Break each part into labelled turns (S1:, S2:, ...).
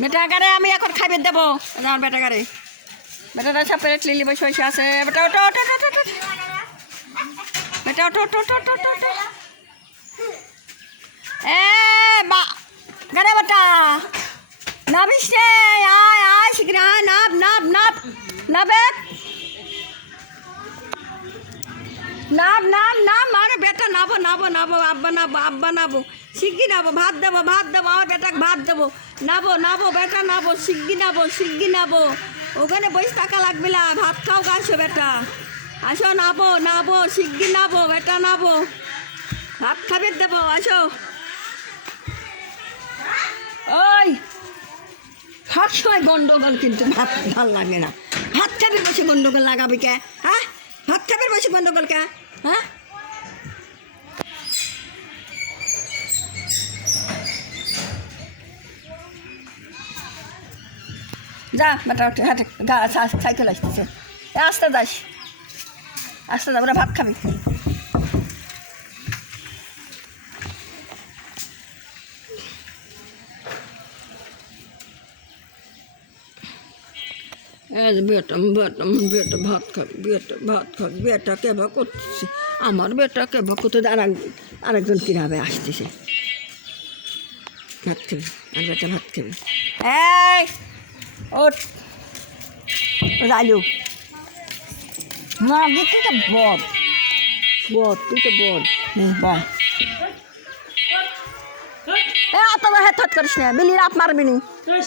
S1: বেটাকারে আমি এখন খাইবে দেবো। আমার বেটাকারে বেটাটা সব প্লেট লিলি বসে বসে আছে। বেটা ওটো বেটা এ, বা গারে বেটা। নাবিস রে আয় আয়, নাব নাব নাব নাবে নাব নাব নাব, আরে বেটা, নাবো নাবো নাবো, আব্বা নাবো আব্বা, নাবো। শিগগি নাবো, ভাত দেবো ভাত দেবো, আমার বেটাকে ভাত দেবো। নাবো নাবো, বেটা নাবো, শিগগি নাবো শিগগি নাবো। ওখানে বসে টাকা লাগবে না, ভাত খাও আসো বেটা। আসো, নাবো নাবো, শিগগি নাবো, বেটা নাবো। ভাত খাবে, দেবো, আসো। ওই সব সময় গন্ডগোল কিন্তু, ভাত ভালো লাগে না। ভাত খাবে বসে গন্ডগোল লাগাবে কে হ্যাঁ? ভাত খাবে বসে গন্ডগোল কে হ্যাঁ? যা বেটা হাটে গা সাইকেল আসতেছে। আসতে যাস। আসতে যা ওরা ভাত খাবি। বেটা বেটা বেটা ভাত খাবি বেটা ভাত খাবি বেটা কেবা করতেছে। আমার বেটা কেবা করতে আরেক আরেকজন কীভাবে আসতেছে? ভাত খাবি আর বেটা ভাত খাবি। এই ওঠ। রাইলু মাগে তুই তো বদ বদ তুই তো বদ হ্যাঁ বা এ, অত হেথ করিস না। বিলি মারবি নি। কেরে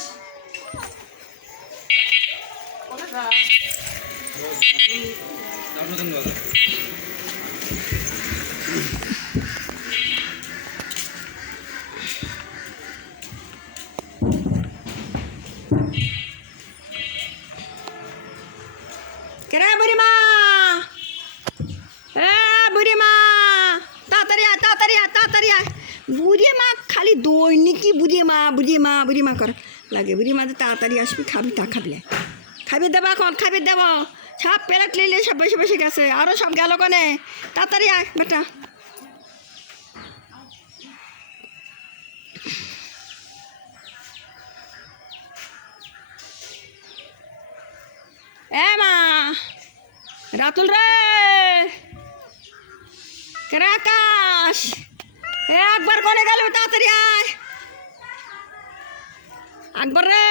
S1: বুড়ি মা? এ বুড়ি মা, তাড়াতাড়ি আয় তাড়াতাড়ি আয় তাড়াতাড়ি আয়। বুড়ি মা, খালি দৈনিকই বুড়ি মা বুড়ি মা বুড়ি মা কর। লাগে বুড়ি মা যে তাড়াতাড়ি আসবি, খাবি তা খাবলে। খাবি দেবা খাবি দেব। সব প্লেট লইলে সব বসে বসে গেছে আরও সব গেল কনে। তাড়াতাড়ি আয়, বেটা। এ মা রাতুল রে! আকাশ? এ একবার কোনে গেল? তাড়াতাড়ি আয়। আকবর রে!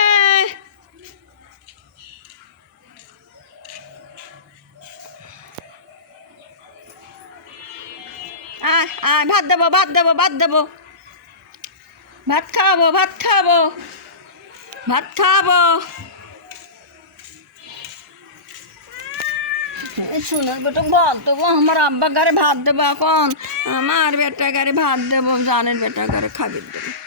S1: আয় আয়, ভাত দেবো ভাত দেবো ভাত দেবো। ভাত খাওয়াবো ভাত খাওয়াবো ভাত খাওয়াবো শুনে বেটা বলতো গো, আমার আব্বা গারে ভাত দেবো এখন আমার বেটা গারে ভাত দেবো জানের বেটা গারে খাবি দেবো।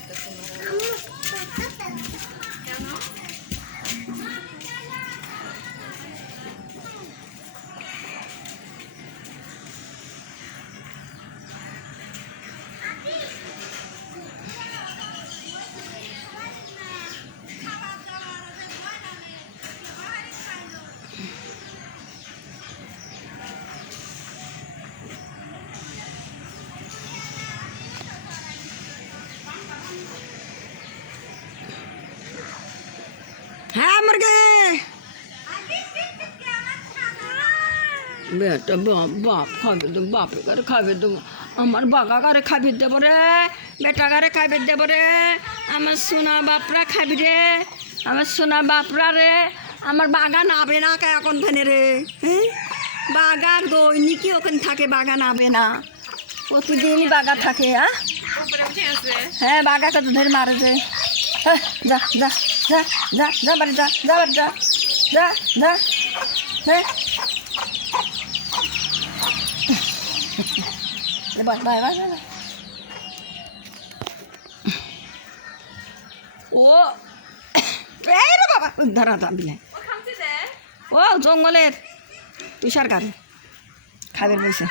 S1: হ্যাঁ বেটা বাপ খাবে দেবো বাপে করে খাবে দেবো আমার বাগা গারে খাবি দেবো রে বেটা গারে খাবি দেবো রে আমার সোনা বাপরা খাবি রে আমার সোনা বাপরা রে আমার বাগান আবে না কে এখন থানে রে হ্যাঁ? বাগার দৈনিকই ওখানে থাকে বাগান আবে না। প্রতিদিনই বাগা থাকে হ্যাঁ হ্যাঁ বাগাকে তো ধরে মারে যে হ্যাঁ, যা যা যা যা যা বাড়ি যা যা যা যা যা হ্যাঁ? বাই বাই বাই বাই ও। এই রে বাবা। ধরা দাবিলে ও জঙ্গলের তুষার গাড়ি। খাবের বসে